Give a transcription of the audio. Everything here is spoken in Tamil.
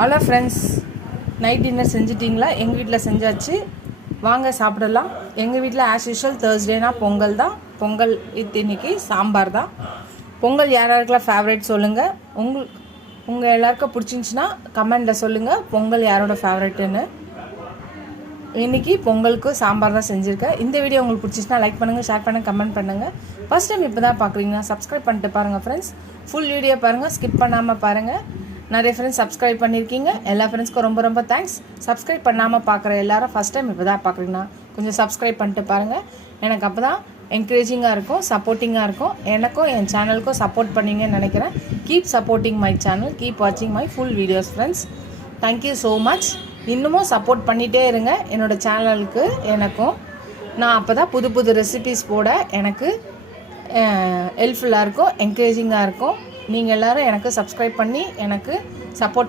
ஹலோ ஃப்ரெண்ட்ஸ், நைட் டின்னர் செஞ்சிட்டிங்களா? எங்கள் வீட்டில் செஞ்சாச்சு, வாங்க சாப்பிடலாம். எங்கள் வீட்டில் ஆஸ் யூஷுவல் தேர்ஸ்டேனா பொங்கல் தான். பொங்கல் இன்னைக்கு சாம்பார் தான். பொங்கல் யாருக்கெல்லாம் ஃபேவரட் சொல்லுங்கள். உங்கள் எல்லாருக்கும் பிடிச்சிருந்துச்சின்னா கமெண்டில் சொல்லுங்கள் பொங்கல் யாரோட ஃபேவரெட்டுன்னு. இன்றைக்கி பொங்கலுக்கு சாம்பார் தான் செஞ்சுருக்கேன். இந்த வீடியோ உங்களுக்கு பிடிச்சிச்சுன்னா லைக் பண்ணுங்கள், ஷேர் பண்ணுங்கள், கமெண்ட் பண்ணுங்கள். ஃபஸ்ட் டைம் இப்போ தான் பார்க்குறீங்கன்னா சப்ஸ்கிரைப் பண்ணிட்டு பாருங்கள் ஃப்ரெண்ட்ஸ். ஃபுல் வீடியோ பாருங்கள், ஸ்கிப் பண்ணாமல் பாருங்கள். நிறைய ஃப்ரெண்ட்ஸ் சப்ஸ்கிரைப் பண்ணியிருக்கீங்க. எல்லா ஃப்ரெண்ட்ஸ்க்கும் ரொம்ப ரொம்ப தேங்க்ஸ். சப்ஸ்கிரைப் பண்ணாமல் பார்க்குற எல்லாரும் ஃபஸ்ட் டைம் இப்போ தான் பார்க்குறீங்கன்னா கொஞ்சம் சப்ஸ்கிரைப் பண்ணிட்டு பாருங்கள். எனக்கு அப்போ தான் என்கரேஜிங்காக இருக்கும், சப்போர்ட்டிங்காக இருக்கும். எனக்கும் என் சேனலுக்கும் சப்போர்ட் பண்ணிங்கன்னு நினைக்கிறேன். Keep supporting my channel, keep வாட்சிங் my full videos friends. Thank you so much. இன்னமும் சப்போர்ட் பண்ணிகிட்டே இருங்க என்னோடய சேனலுக்கு. எனக்கும் நான் அப்போ தான் புது புது ரெசிபீஸ் போட எனக்கு ஹெல்ப்ஃபுல்லாக இருக்கும், என்கரேஜிங்காக இருக்கும். நீங்கள் எல்லோரும் எனக்கு சப்ஸ்கிரைப் பண்ணி எனக்கு சப்போர்ட்